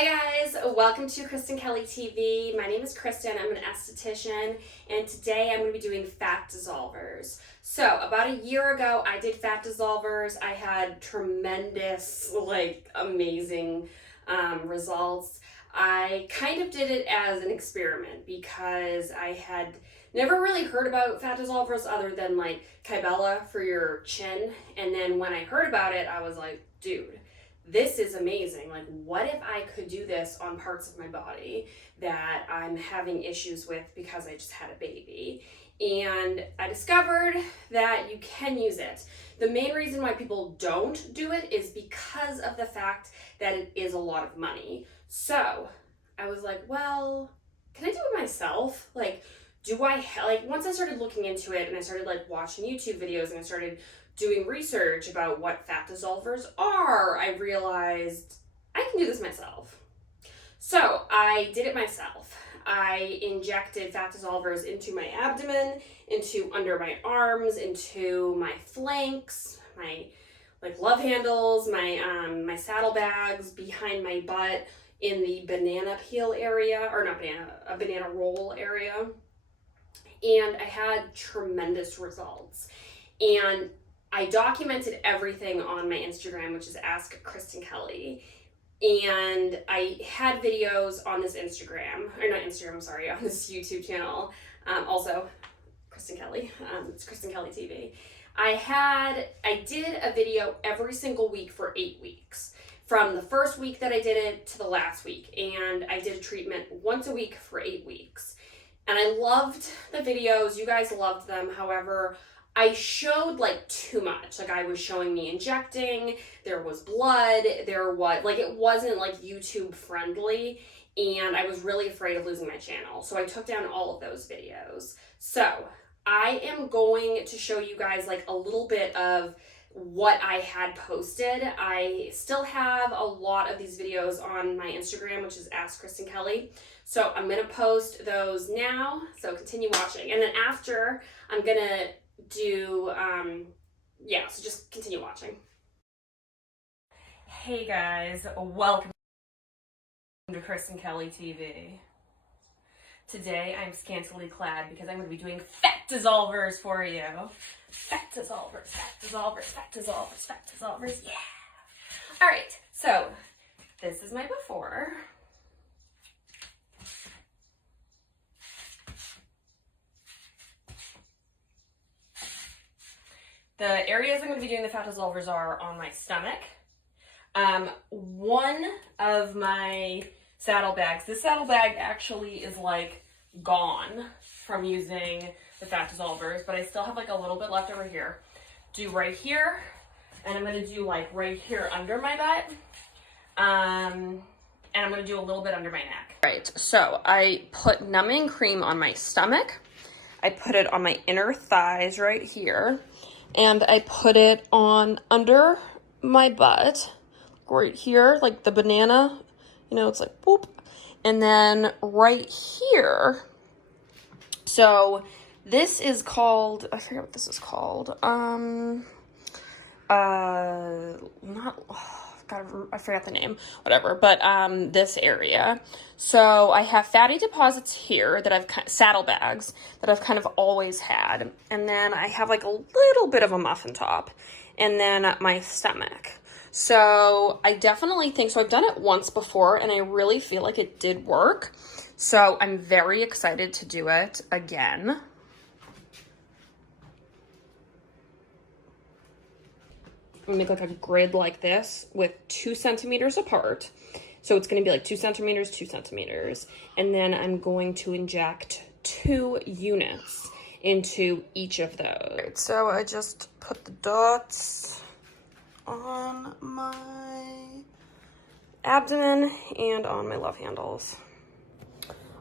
Hi guys, welcome to Kristen Kelly TV. My name is Kristen, I'm an esthetician, and today I'm going to be doing fat dissolvers. So about a year ago I did fat dissolvers. I had tremendous, amazing results. I kind of did it as an experiment because I had never really heard about fat dissolvers other than like Kybella for your chin, and then when I heard about it I was like, dude, this is amazing. Like, what if I could do this on parts of my body that I'm having issues with because I just had a baby? And I discovered that you can use it. The main reason why people don't do it is because of the fact that it is a lot of money. So I was like, well, can I do it myself? Once I started looking into it and I started watching YouTube videos and I started doing research about what fat dissolvers are, I realized I can do this myself. So I did it myself. I injected fat dissolvers into my abdomen, into under my arms, into my flanks, my love handles, my saddlebags, behind my butt, in the banana peel area, or not banana, a banana roll area. And I had tremendous results. And I documented everything on my Instagram, which is Ask Kristen Kelly. And I had videos on this Instagram, or not Instagram, sorry, on this YouTube channel. Also, Kristen Kelly, it's Kristen Kelly TV. I did a video every single week for 8 weeks. From the first week that I did it to the last week. And I did a treatment once a week for 8 weeks. And I loved the videos, you guys loved them, however, I showed too much. I was showing me injecting, there was blood, it wasn't YouTube friendly, and I was really afraid of losing my channel. So I took down all of those videos. So I am going to show you guys a little bit of what I had posted. I still have a lot of these videos on my Instagram, which is Ask Kristen Kelly. So I'm gonna post those now, so continue watching. And then after, I'm gonna do, so just continue watching. Hey guys, welcome to Kristen Kelly TV. Today I'm scantily clad because I'm going to be doing fat dissolvers for you. Fat dissolvers, fat dissolvers, fat dissolvers, fat dissolvers, yeah! Alright, so this is my before. The areas I'm going to be doing the fat dissolvers are on my stomach. One of my saddlebags, this saddlebag actually is gone from using the fat dissolvers, but I still have a little bit left over here. Do right here, and I'm going to do right here under my butt. And I'm going to do a little bit under my neck. Right, so I put numbing cream on my stomach. I put it on my inner thighs right here. And I put it on under my butt, right here, the banana, it's boop. And then right here, so this is called, I forget what this is called, I forgot the name, whatever, but this area. So I have fatty deposits here that I've, saddlebags, that I've kind of always had. And then I have a little bit of a muffin top. And then my stomach. So I definitely think, so I've done it once before and I really feel like it did work. So I'm very excited to do it again. I'm gonna make a grid like this with 2 centimeters apart. So it's gonna be 2 centimeters, 2 centimeters. And then I'm going to inject 2 units into each of those. Right, so I just put the dots on my abdomen and on my love handles.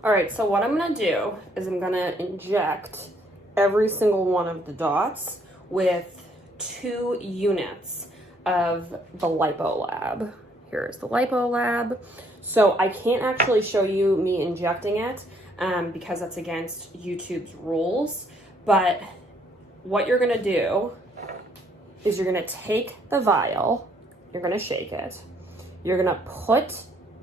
All right, so what I'm gonna do is I'm gonna inject every single one of the dots with 2 units of the LipoLab. Here's the LipoLab. So I can't actually show you me injecting it because that's against YouTube's rules. But what you're gonna do is you're gonna take the vial, you're gonna shake it, you're gonna put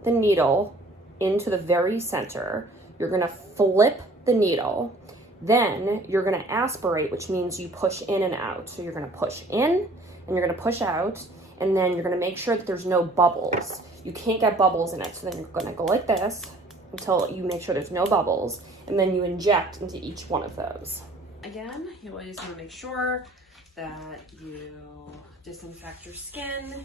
the needle into the very center. You're gonna flip the needle. Then you're gonna aspirate, which means you push in and out. So you're gonna push in and you're gonna push out, and then you're gonna make sure that there's no bubbles. You can't get bubbles in it. So then you're gonna go like this until you make sure there's no bubbles, and then you inject into each one of those. Again, you always wanna make sure that you disinfect your skin,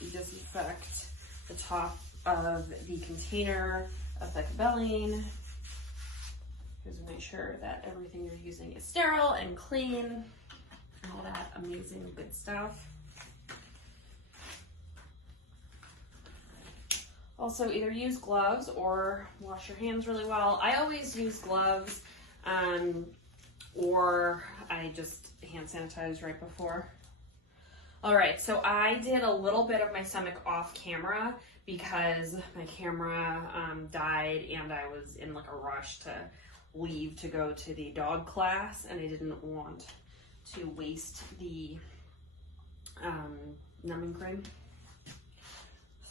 you disinfect the top of the container of Acecosm. Just make sure that everything you're using is sterile and clean, and all that amazing good stuff. Also, either use gloves or wash your hands really well. I always use gloves, or I just hand sanitize right before. All right, so I did a little bit of my stomach off camera because my camera died and I was in like a rush to leave to go to the dog class, and I didn't want to waste the numbing cream.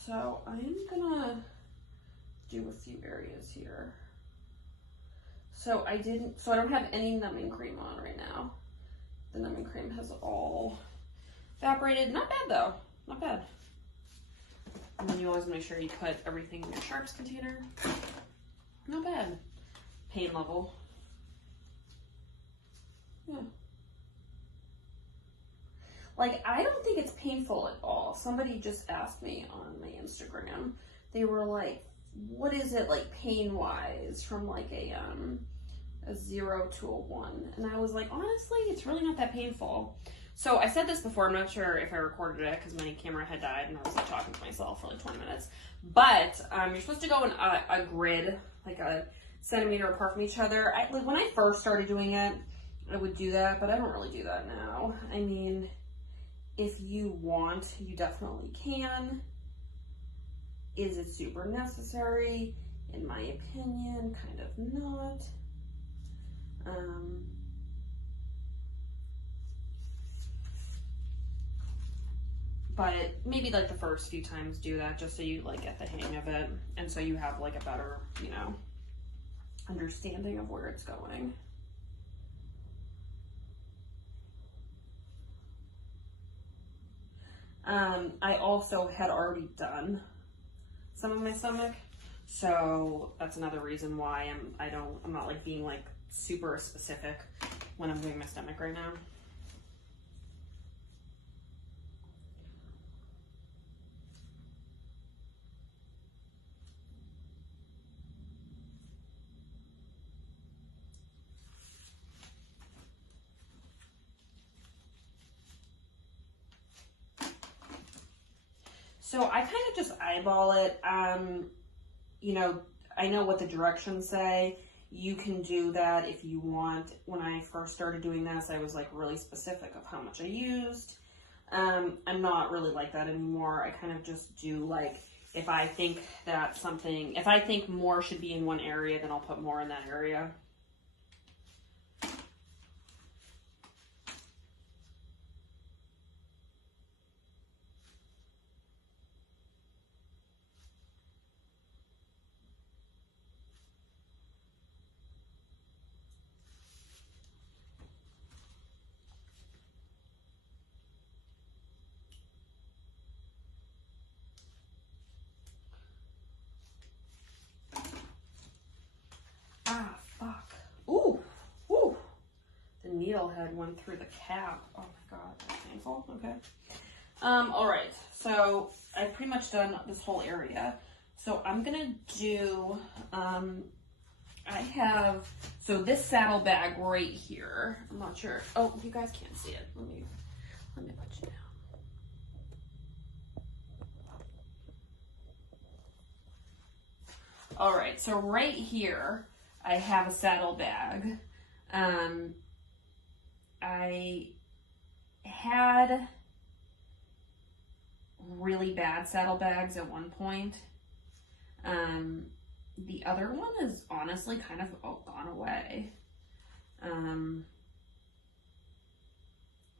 So I'm gonna do a few areas here. So I don't have any numbing cream on right now. The numbing cream has all evaporated. Not bad though, not bad. And then you always make sure you put everything in your sharps container. Not bad. Pain level. Yeah. Like, I don't think it's painful at all. Somebody just asked me on my Instagram. They were like, what is it like pain-wise from like a 0 to a 1? And I was like, honestly, it's really not that painful. So I said this before, I'm not sure if I recorded it because my camera had died and I was like talking to myself for like 20 minutes. But you're supposed to go in a grid, like a centimeter apart from each other. When I first started doing it, I would do that, but I don't really do that now. I mean, if you want, you definitely can. Is it super necessary? In my opinion, kind of not. But maybe like the first few times do that just so you like get the hang of it, and so you have like a better, you know, understanding of where it's going. I also had already done some of my stomach, so that's another reason why I'm not like being like super specific when I'm doing my stomach right now. So I kind of just eyeball it. You know, I know what the directions say. You can do that if you want. When I first started doing this, I was like really specific of how much I used. I'm not really like that anymore. I kind of just do like, if I think more should be in one area, then I'll put more in that area. Ah, fuck. Ooh, ooh. The needle head went through the cap. Oh my god, that's painful. Okay. All right. So I've pretty much done this whole area. So I'm gonna do. So this saddle bag right here. I'm not sure. Oh, you guys can't see it. Let me put you down. All right. So right here, I have a saddle bag. I had really bad saddlebags at one point. The other one is honestly kind of gone away.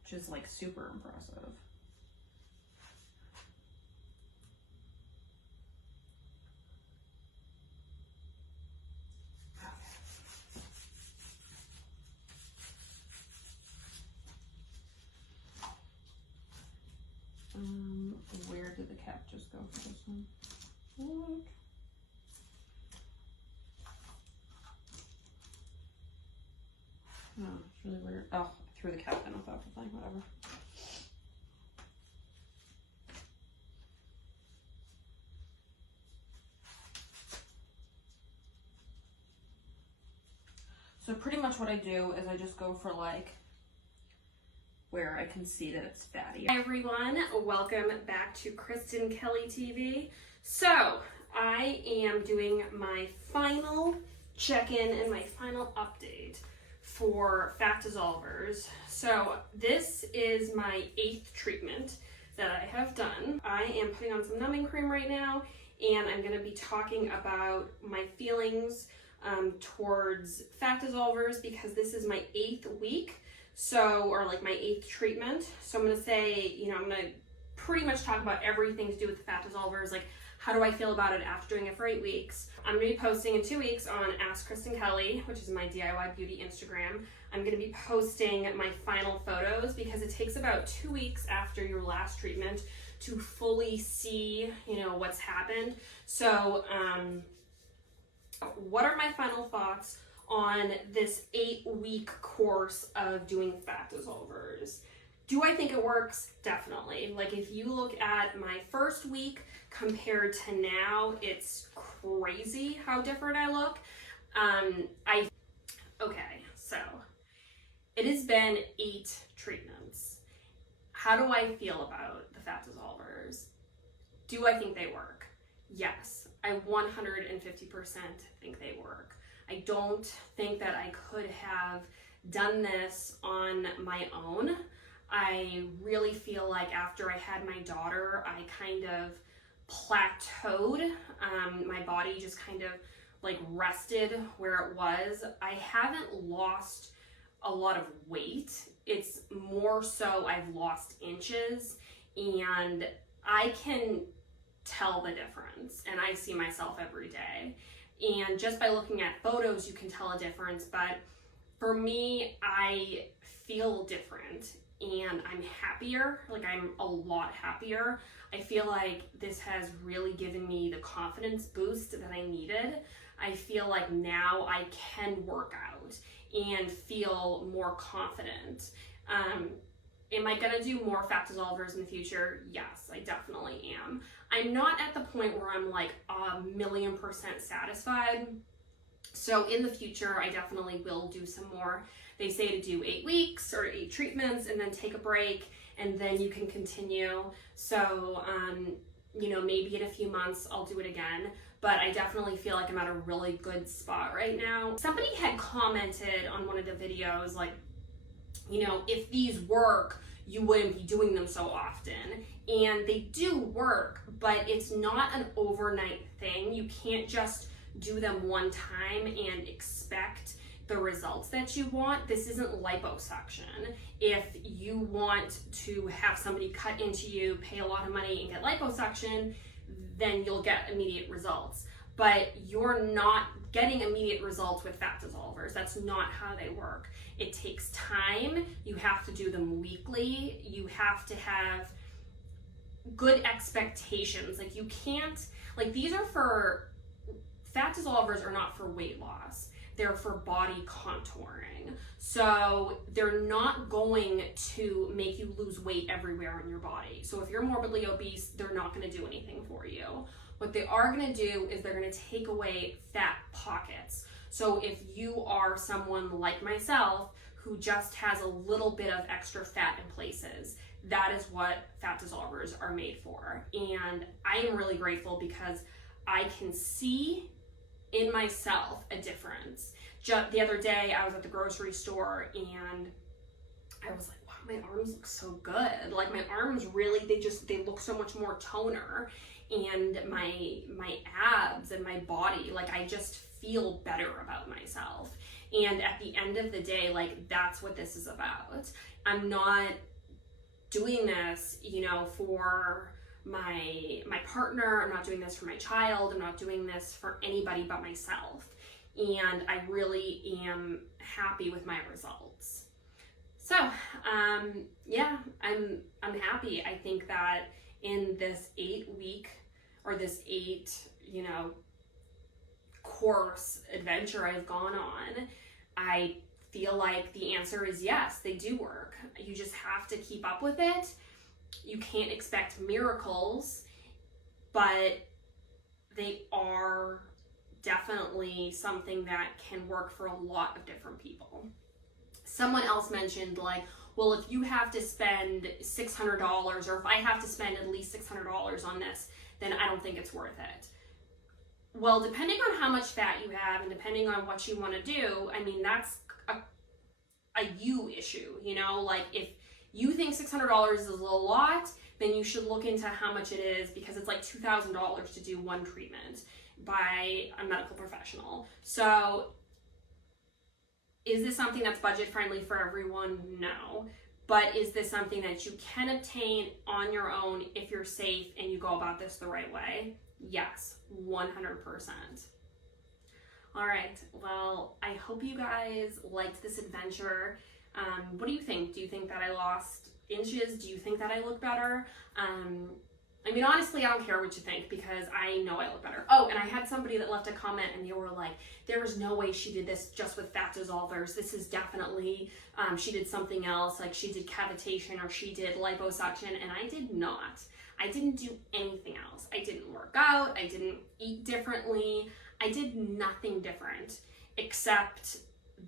Which is like super impressive. look. Oh, it's really weird. Oh, I threw the cap in without the thing, whatever. So pretty much what I do is I just go for like where I can see that it's fatty. Hi everyone, welcome back to Kristen Kelly TV. So I am doing my final check-in and my final update for fat dissolvers. So this is my 8th treatment that I have done. I am putting on some numbing cream right now, and I'm going to be talking about my feelings towards fat dissolvers because this is my 8th week, so, or like my 8th treatment. So I'm going to say, you know, I'm going to pretty much talk about everything to do with the fat dissolvers, like how do I feel about it after doing it for 8 weeks. I'm going to be posting in 2 weeks on Ask Kristen Kelly, which is my DIY beauty Instagram. I'm going to be posting my final photos because it takes about 2 weeks after your last treatment to fully see, you know, what's happened. So, what are my final thoughts on this 8-week course of doing fat dissolvers? Do I think it works? Definitely. Like if you look at my first week compared to now, it's crazy how different I look. Okay, so it has been 8 treatments. How do I feel about the fat dissolvers? Do I think they work? Yes, I 150% think they work. I don't think that I could have done this on my own. I really feel like after I had my daughter, I kind of plateaued. My body just kind of like rested where it was. I haven't lost a lot of weight. It's more so I've lost inches, and I can tell the difference, and I see myself every day. And just by looking at photos, you can tell a difference, but for me, I feel different and I'm happier. Like I'm a lot happier. I feel like this has really given me the confidence boost that I needed. I feel like now I can work out and feel more confident. Am I gonna do more fat dissolvers in the future? Yes, I definitely am. I'm not at the point where I'm like 1,000,000% satisfied. So in the future, I definitely will do some more. They say to do 8 weeks or 8 treatments and then take a break, and then you can continue. So, you know, maybe in a few months I'll do it again, but I definitely feel like I'm at a really good spot right now. Somebody had commented on one of the videos, like, you know, if these work, you wouldn't be doing them so often. And they do work, but it's not an overnight thing. You can't just do them one time and expect the results that you want. This isn't liposuction. If you want to have somebody cut into you, pay a lot of money and get liposuction, then you'll get immediate results. But you're not getting immediate results with fat dissolvers. That's not how they work. It takes time. You have to do them weekly. You have to have good expectations. Like you can't, like these are for, fat dissolvers are not for weight loss. They're for body contouring. So they're not going to make you lose weight everywhere in your body. So if you're morbidly obese, they're not gonna do anything for you. What they are gonna do is they're gonna take away fat pockets. So if you are someone like myself who just has a little bit of extra fat in places, that is what fat dissolvers are made for. And I am really grateful because I can see in myself a difference. Just the other day I was at the grocery store and I was like, wow, my arms look so good. Like my arms really, they look so much more toner, and my abs and my body, like I just feel better about myself. And at the end of the day, like that's what this is about. I'm not doing this, you know, for my partner. I'm not doing this for my child. I'm not doing this for anybody but myself. And I really am happy with my results. So, yeah, I'm happy. I think that in this 8 week or this 8 course adventure I've gone on, I feel like the answer is yes, they do work. You just have to keep up with it. You can't expect miracles, but they are definitely something that can work for a lot of different people. Someone else mentioned, like, well, if you have to spend $600, or if I have to spend at least $600 on this, then I don't think it's worth it. Well, depending on how much fat you have and depending on what you want to do, I mean, that's a you issue, like if you think $600 is a lot, then you should look into how much it is, because it's like $2,000 to do one treatment by a medical professional. So is this something that's budget friendly for everyone? No. But is this something that you can obtain on your own if you're safe and you go about this the right way? Yes, 100%. All right, well, I hope you guys liked this adventure. What do you think? Do you think that I lost inches? Do you think that I look better? I mean, honestly, I don't care what you think, because I know I look better. Oh, and I had somebody that left a comment and they were like, there is no way she did this just with fat dissolvers. This is definitely, she did something else, like she did cavitation or she did liposuction, and I did not. I didn't do anything else. I didn't work out. I didn't eat differently. I did nothing different except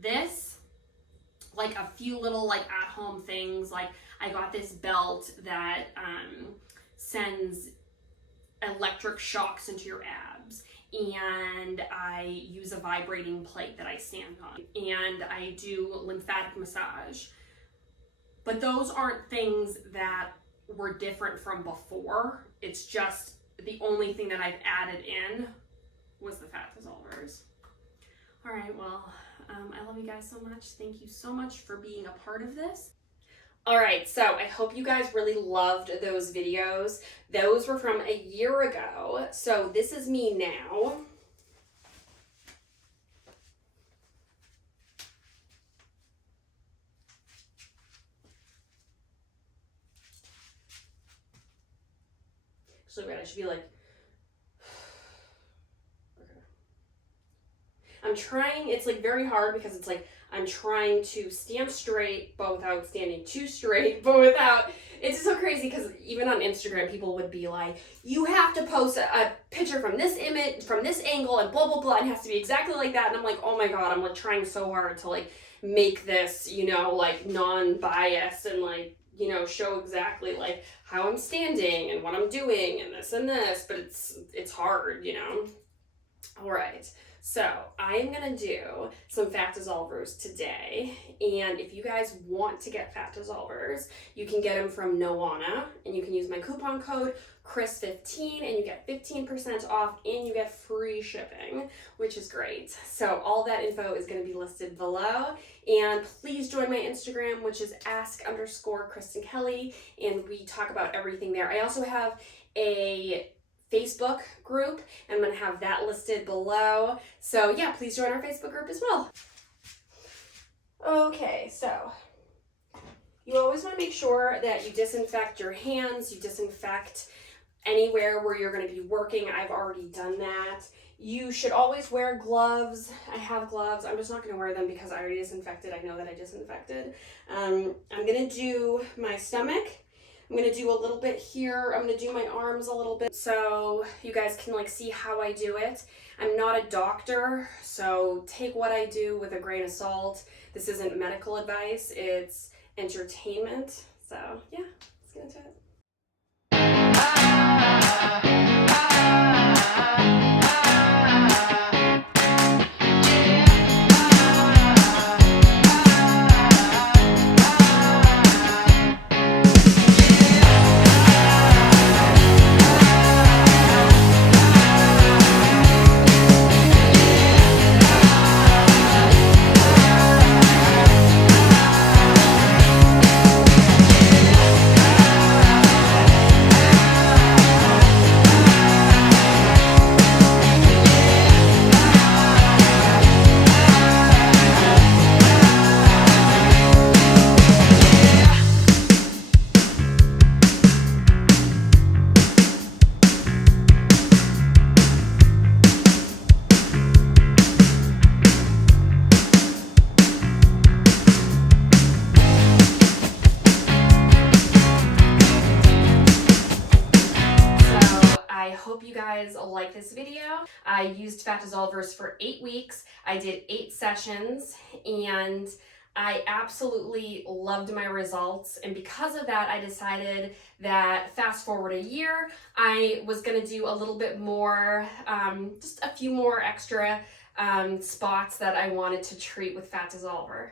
this, like a few little like at-home things. Like I got this belt that sends electric shocks into your abs, and I use a vibrating plate that I stand on, and I do lymphatic massage. But those aren't things that were different from before. It's just the only thing that I've added in was the fat dissolvers. All right, well, I love you guys so much. Thank you so much for being a part of this. All right, so I hope you guys really loved those videos. Those were from a year ago. So this is me now. Actually, wait, I should be like, okay. I'm trying, it's like very hard because it's like, I'm trying to stand straight, but without standing too straight, but without, it's so crazy because even on Instagram, people would be like, you have to post a picture from this image, from this angle, and blah, blah, blah, and it has to be exactly like that. And I'm like, oh my God, I'm like trying so hard to like make this, like non-biased and like, show exactly like how I'm standing and what I'm doing and this, but it's hard, All right. So I am going to do some fat dissolvers today, and if you guys want to get fat dissolvers, you can get them from Noana, and you can use my coupon code Chris15, and you get 15% off, and you get free shipping, which is great. So all that info is going to be listed below, and please join my Instagram, which is ask_Kristen Kelly, and we talk about everything there. I also have a Facebook group, and I'm going to have that listed below. So yeah, please join our Facebook group as well. Okay, so you always want to make sure that you disinfect your hands, you disinfect anywhere where you're going to be working. I've already done that. You should always wear gloves. I have gloves. I'm just not going to wear them because I already disinfected. I know that I disinfected. I'm going to do my stomach. I'm going to do a little bit here. I'm going to do my arms a little bit so you guys can like see how I do it. I'm not a doctor, so take what I do with a grain of salt. This isn't medical advice. It's entertainment. So yeah, let's get into it. you guys like this video. I used fat dissolvers for 8 weeks. I did 8 sessions and I absolutely loved my results, and because of that I decided that fast forward a year I was going to do a little bit more, just a few more extra spots that I wanted to treat with fat dissolver.